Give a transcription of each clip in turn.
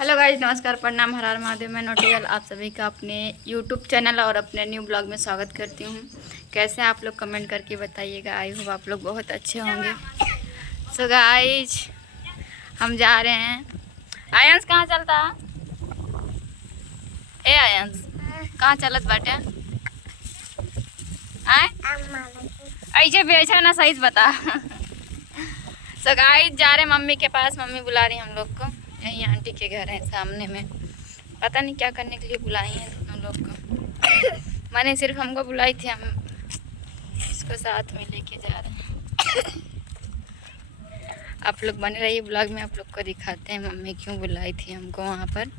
Hello guys, नमस्कार, प्रणाम, हर हर महादेव। मैं नोटियल आप सभी का अपने यूट्यूब चैनल और अपने न्यू ब्लॉग में स्वागत करती हूँ। कैसे हैं आप लोग, कमेंट करके बताइएगा। आई होप आप लोग बहुत अच्छे होंगे। सो गाइज, हम जा रहे हैं। आयंस कहाँ चलता? ए आयंस, कहाँ चलत बाटे? आए ऐसे बेचा ना, सही बता। सो गाइज, जा रहे हैं मम्मी के पास। मम्मी बुला रही हम लोग को। यही आंटी के घर है सामने में। पता नहीं क्या करने के लिए बुलाई हैं दोनों लोग को। मैंने सिर्फ हमको बुलाई थी, हम इसको साथ में लेके जा रहे हैं। आप लोग बने रहिए ब्लॉग में, आप लोग को दिखाते हैं मम्मी क्यों बुलाई थी हमको वहाँ पर।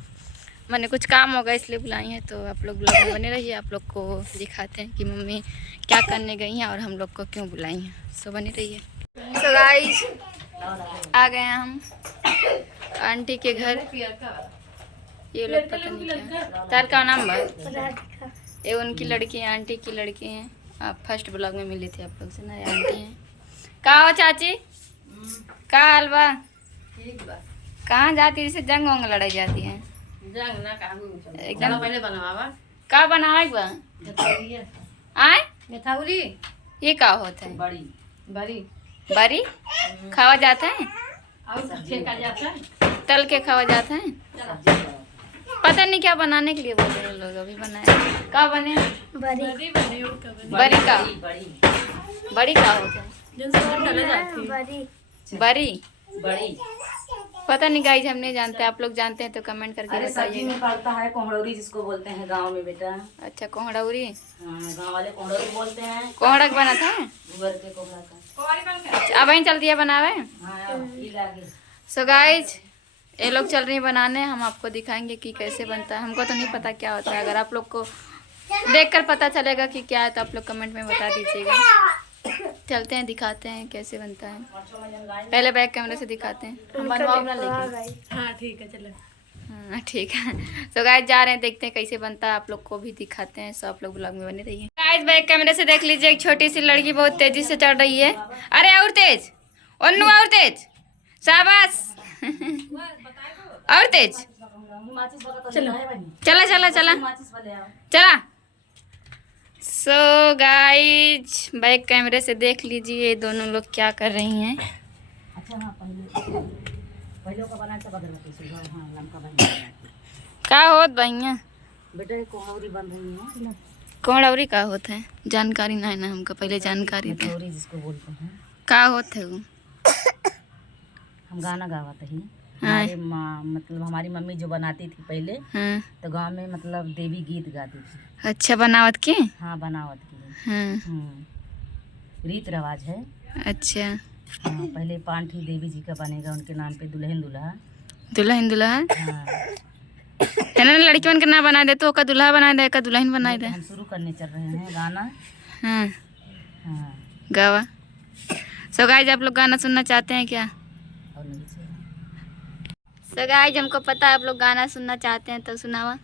मैंने कुछ काम होगा इसलिए बुलाई हैं, तो आप लोग ब्लॉग में बने रहिए। आप लोग को दिखाते हैं कि मम्मी क्या करने गई हैं और हम लोग को क्यों बुलाई हैं। सो बने रहिए। सो गाइस, आ गए हम आंटी के घर। ये लोग पता नहीं क्या, तार का नाम बा? ये उनकी लड़की है, आंटी की लड़की है। आप फर्स्ट ब्लॉग में मिली थी आप लोग से, नई आंटी हैं। कहाँ हो चाची? का हाल बा? कहाँ जाती जैसे जंग वंग लड़ाई जाती है? जंग ना एकदम पहले बनावा का बनाए बा? आए मिठाउरी ये का होता है? बड़ी बड़ी बारी खावा जाता है, और फेंका जाता है। तल के खावा जाता है। पता नहीं क्या बनाने के लिए बोल रहे लोग। अभी बनाए का बने? बड़ी बड़ी का बड़ी बड़ी का होता है? बड़ी बड़ी पता नहीं गाइज, हम नहीं जानते। आप लोग जानते हैं तो कमेंट करके अरे सब्जी बताइएगा। में पड़ता है कोहड़ौरी, जिसको बोलते हैं गांव में बेटा। अच्छा, कोहड़ौरी। हाँ, गांव वाले कोहड़ौरी बोलते हैं। कोहड़ा का बना था? गुबर के कोहड़ा का। अच्छा, अब वहीं चल दिया बनावे। हाँ, ई लागे। सो गाइज, ये लोग चल रही हैं बनाने। हम आपको दिखाएंगे कि कैसे बनता है। हमको तो नहीं पता क्या होता है। अगर आप लोग को देखकर पता चलेगा कि क्या है तो आप लोग कमेंट में बता दीजिएगा। चलते हैं, दिखाते हैं कैसे बनता है। पहले बैक कैमरे से दिखाते हैं। हम बनवाओ ना लेके। हाँ ठीक है, चलो। हाँ ठीक है। तो गाइस, जा रहे हैं, देखते हैं कैसे बनता है। आप लोग को भी दिखाते हैं। सो आप लोग ब्लॉग में बने रहिए। गाइस, बैक कैमरे से देख लीजिए, एक छोटी सी लड़की बहुत तेजी से चढ़ रही है। अरे और तेज, ओन्नू और तेज, शाबाश। और तेज, चला चला चला चला। सो गाइज, बैक कैमरे से देख लीजिए दोनों लोग क्या कर रही हैं। अच्छा हाँ, पहले का बना था अगरबत्ती से। हाँ, लमका बन का होत भैया? बेटा कोहड़ौरी बन रही है। कोहड़ौरी का होता है? जानकारी नहीं ना हमको, पहले जानकारी दे। मिठाउरी जिसको बोलते हैं। का होता है वो? हम गाना गावाते हैं। हाँ। हमारे माँ, मतलब हमारी मम्मी जो बनाती थी पहले, हाँ। तो गांव में मतलब देवी गीत गाती थी। अच्छा, बनावत के? हाँ, बनावत की। हाँ। रीत रिवाज है। अच्छा, हाँ, पहले पांठी देवी जी का बनेगा, उनके नाम पे दुल्हन दूल्हा। दुल्हन दुल्हन। हाँ, ना लड़कियों के ना बना दे तो का दुल्हा बना दे, का दुल्हन बना दे। हम शुरू करने चल रहे हैं गाना। हाँ, हाँ, गावा। सो गाइज, आप लोग गाना सुनना चाहते हैं क्या? और नहीं से। सो गाइज, हमको पता है आप लोग गाना सुनना चाहते हैं, तो सुनावा।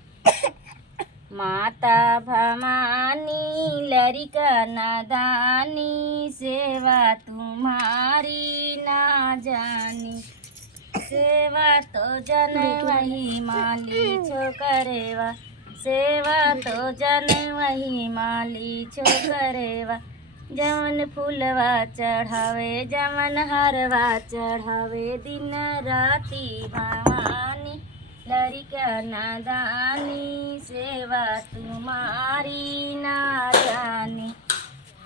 माता भवानी लरिका नादानी, सेवा तुम्हारी ना जानी। सेवा तो जन वही माली छोकरेवा, सेवा तो जन वही माली छोकरेवा। जमन फूलवा चढ़ावे, जमन हरवा चढ़ावे, दिन राती भवानी लरिका नादानी, सेवा तुम्हारी ना जानी।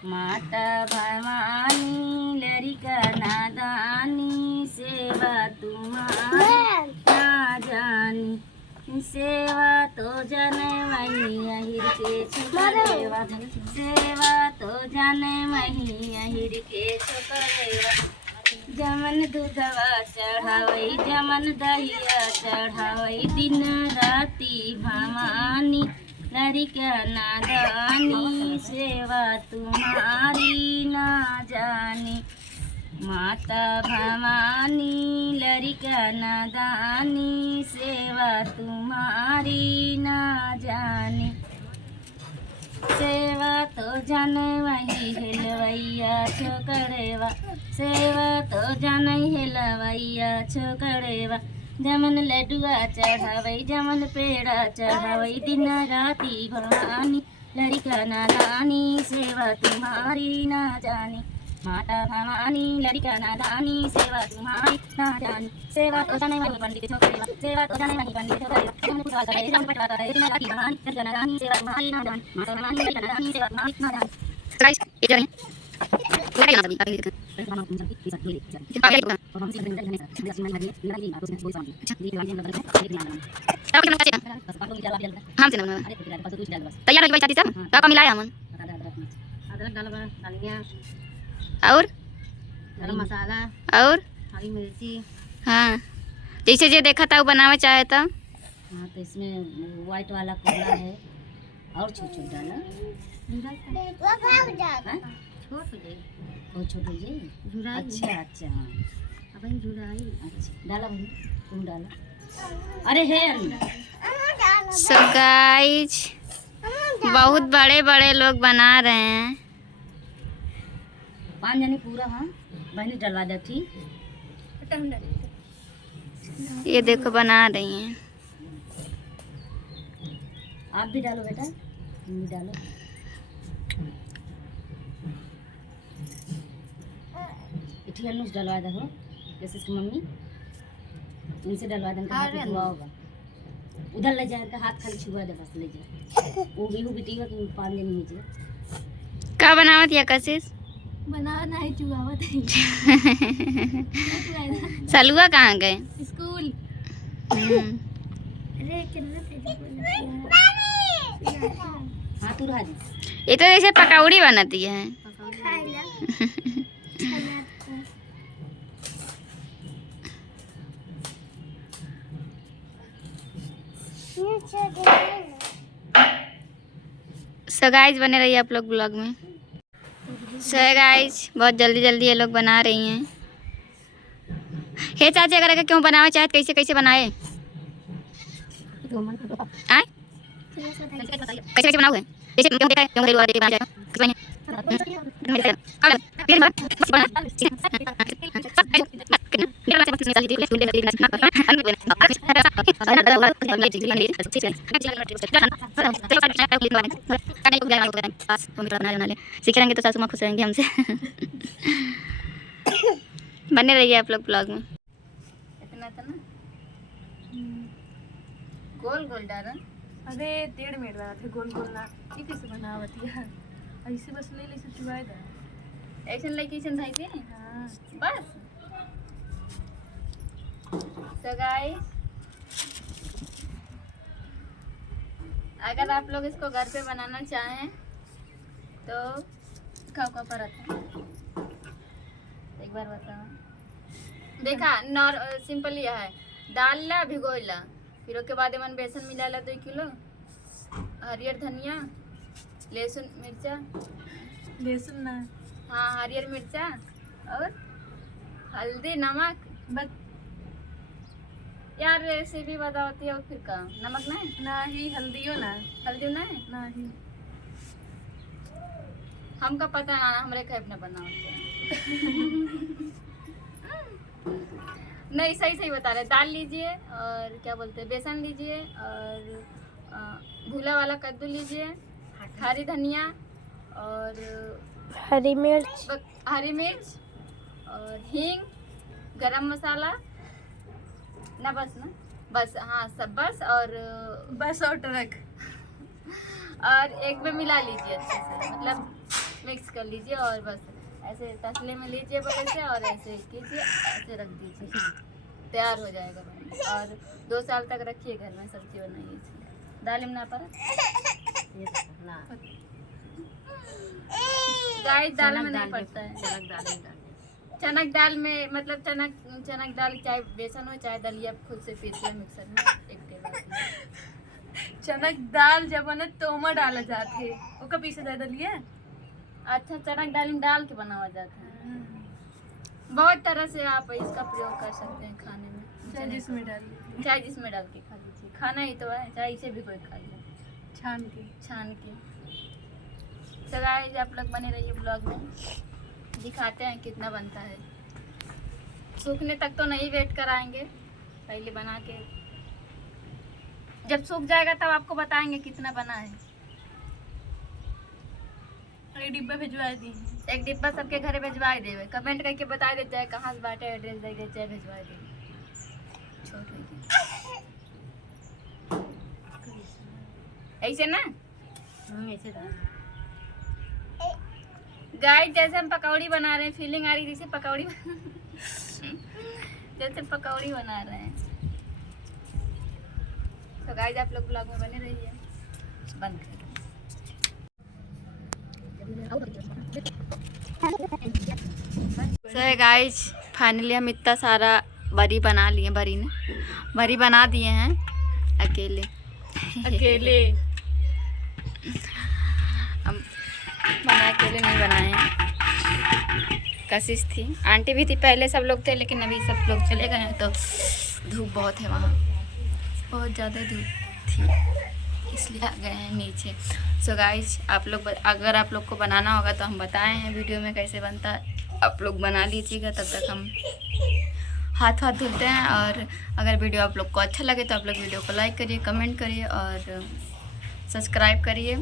माता भवानी लरिका नादानी, सेवा तुम्हारी ना जानी। सेवा तो जन वही अहिर के छोकरेवा, सेवा तो जन वही अहिर के छोकरेवा। जमन दूधवा चढ़ावई, जमन दहिया चढ़ावई, दिन राती भवानी लरिका नादानी, सेवा तुम्हारी ना जानी। माता भवानी लरिका नादानी, सेवा तुम्हारी ना जानी। सेवा तो जन वही हेलवैया छोकरेवा, सेवा तो जन हेलवैया छोकरेवा। जमन लड्डुआ चढ़ावई जमन पेड़ा चढ़ावई दिन राती भवानी लड़का नादानी सेवा तुम्हारी ना जानी माता भवानी लड़का नादानी सेवा तुम्हारी ना जानी सेवा तो जाने वाली पंडित छोकरेवा सेवा तो जाने वाली पंडित छोकरेवा जमन पूजा करे जमन पटवा करे दिन राती भवानी लड़का नादानी सेवा तुम्हारी ना जानी माता भवानी लड़का नादानी सेवा तुम्हारी ना जानी गाइस ये जा रहे हैं पूरा यहाँ अभी आगे दिखा क्या करना चाहिए हम से ना तैयार हो गई चाची सब क्या मिलाया हम अदरक डालबा धनिया और गरम मसाला और हरी मिर्ची। हाँ जैसे जो देखा था वो बनावे चाहे था। हाँ तो इसमें व्हाइट वाला कोला है और छोट छोट डाला छोट हो जाए बहुत छोट हो जाए अच्छा अच्छा हाँ अब झुराई अच्छा डाला भाई तुम डाला अरे है सो गाइस बहुत बड़े बड़े लोग बना रहे हैं 5 जने पूरा। हाँ बहनी डलवा दे ठीक ये देखो बना रही हैं। आप भी डालो बेटा तुम भी डालो इठियनुस डलवा दे हो जैसे इसकी मम्मी इनसे डलवा दे हुआ होगा उधर ले जाए हाथ खाली छुआ दे बस ले जाए वो बेटी का 5 दिन नीचे क्या बनावत या कशिश बनाना है चुगावत है सलुआ कहाँ गए स्कूल हाँ तू रहा ये तो जैसे पकौड़ी बनाती है। सो गाइस बने रहिए आप लोग ब्लॉग में। सो गाइस बहुत जल्दी जल्दी ये लोग बना रही हैं। हे चाची अगर क्यों बनावे चाहे कैसे कैसे बनाए आए कैसे कैसे बनाओगे जैसे क्यों देखा है क्यों घरेलू वाले बना जाएगा सीखेंगे तो सासू माँ खुश रहेंगे हमसे। बने रहिए आप लोग ब्लॉग में। इतना था ना गोल गोल डाला अरे 1.5 मिनट लगा थे गोल गोल ना ये कैसे बनावत है ऐसे बस ले से चुबाए दे ऐसे लाइक ऐसे धाई थी हां बस। तो गाइस अगर आप लोग इसको घर पे बनाना चाहें तो खाओ पर आता एक बार बताओ देखा नॉर सिंपल यह है डाल ला भिगोला फिर उसके बाद मन बेसन मिला ला 2 किलो हरियर धनिया लहसुन मिर्चा लहसुन ना हाँ हरियर मिर्चा और हल्दी नमक बस यार रेसिपी बताती हो फिर का नमक नहीं ना ही हल्दियो ना हल्दी नहीं ना ही हमका पता ना हमरे खेप ने बना नहीं सही सही बता रहे। दाल लीजिए और क्या बोलते हैं बेसन लीजिए और भूला वाला कद्दू लीजिए हरी धनिया और हरी मिर्च और हींग गरम मसाला ना बस हाँ सब बस और ट्रक और एक में मिला लीजिए अच्छे से मतलब मिक्स कर लीजिए और बस ऐसे तसले में लीजिए बड़े से और ऐसे कीजिए ऐसे रख दीजिए तैयार हो जाएगा और 2 साल तक रखिए घर में सब्जी बनाइए इसकी दाल में ना पर गाइस दाल में नहीं पड़ता है चनक दाल में मतलब चनक दाल चाहे बेसन हो चाहे दलिया खुद से पीसिए मिक्सर में 1 टेबल चनक दाल जब बने तो में डाला जाते वो का पीसे जाए दलिया अच्छा चनक दाल में डाल के बनावा जाता है। बहुत तरह से आप इसका प्रयोग कर सकते हैं खाने में चाहे जिसमें डाल के खा लीजिए खाना ही तो है चाहे इसे भी कोई खा ले छान के। तो गाइस आप लोग बने रहिए ब्लॉग में दिखाते हैं कितना बनता है। सूखने तक तो नहीं वेट कराएंगे पहले बना के जब सूख जाएगा तब आपको बताएंगे कितना बना है। एक डिब्बा भिजवा दी। एक डिब्बा सबके घरे भिजवा देवे, कमेंट करके बता देते हैं कहाँ से बाटे, एड्रेस दे देते हैं, भिजवा दे। ऐसे ना ऐसे गाइस, जैसे हम पकौड़ी बना रहे हैं, फीलिंग आ रही है जैसे पकौड़ी जैसे पकौड़ी बना रहे हैं। तो गाइस आप लोग ब्लॉग में बने रहिए। बंद कर। सो गाइस फाइनली हम इतना सारा बरी बना लिए, बरी बना दिए हैं अकेले हम अकेले नहीं बनाए हैं, कोशिश थी, आंटी भी थी, पहले सब लोग थे लेकिन अभी सब लोग चले गए हैं तो धूप बहुत है वहाँ, बहुत ज़्यादा धूप थी इसलिए आ गए हैं नीचे। सो गाइस आप लोग अगर आप लोग को बनाना होगा तो हम बताए हैं वीडियो में कैसे बनता है, आप लोग बना लीजिएगा। तब तक हम हाथ धुलते हैं, और अगर वीडियो आप लोग को अच्छा लगे तो आप लोग वीडियो को लाइक करिए, कमेंट करिए और सब्सक्राइब करिए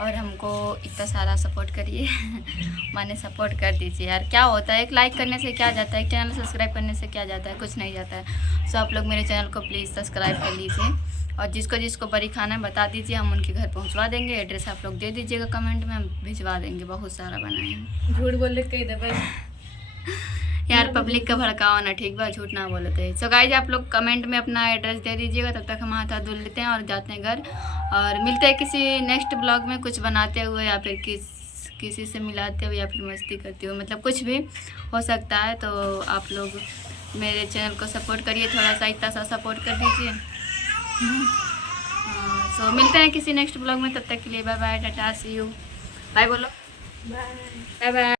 और हमको इतना सारा सपोर्ट करिए माने सपोर्ट कर दीजिए यार। क्या होता है, एक लाइक करने से क्या जाता है, एक चैनल सब्सक्राइब करने से क्या जाता है, कुछ नहीं जाता है। सो आप लोग मेरे चैनल को प्लीज़ सब्सक्राइब कर लीजिए और जिसको बड़ी खाना है बता दीजिए, हम उनके घर पहुंचवा देंगे। एड्रेस आप लोग दे दीजिएगा कमेंट में, हम भिजवा देंगे। बहुत सारा बनाए हैं। झूठ बोल के दे यार पब्लिक का भड़काओ ना, ठीक बा, झूठ ना बोलते हैं। सो गाइज आप लोग कमेंट में अपना एड्रेस दे दीजिएगा, तब तक हम हाथ धुल लेते हैं और जाते हैं घर, और मिलते हैं किसी नेक्स्ट ब्लॉग में, कुछ बनाते हुए या फिर किसी से मिलाते हुए या फिर मस्ती करते हुए, मतलब कुछ भी हो सकता है। तो आप लोग मेरे चैनल को सपोर्ट करिए, थोड़ा सा इतना सा सपोर्ट कर दीजिए। सो मिलते हैं किसी नेक्स्ट ब्लॉग में, तब तक के लिए bye bye, tata, see you, bye बोलो, बाय बाय।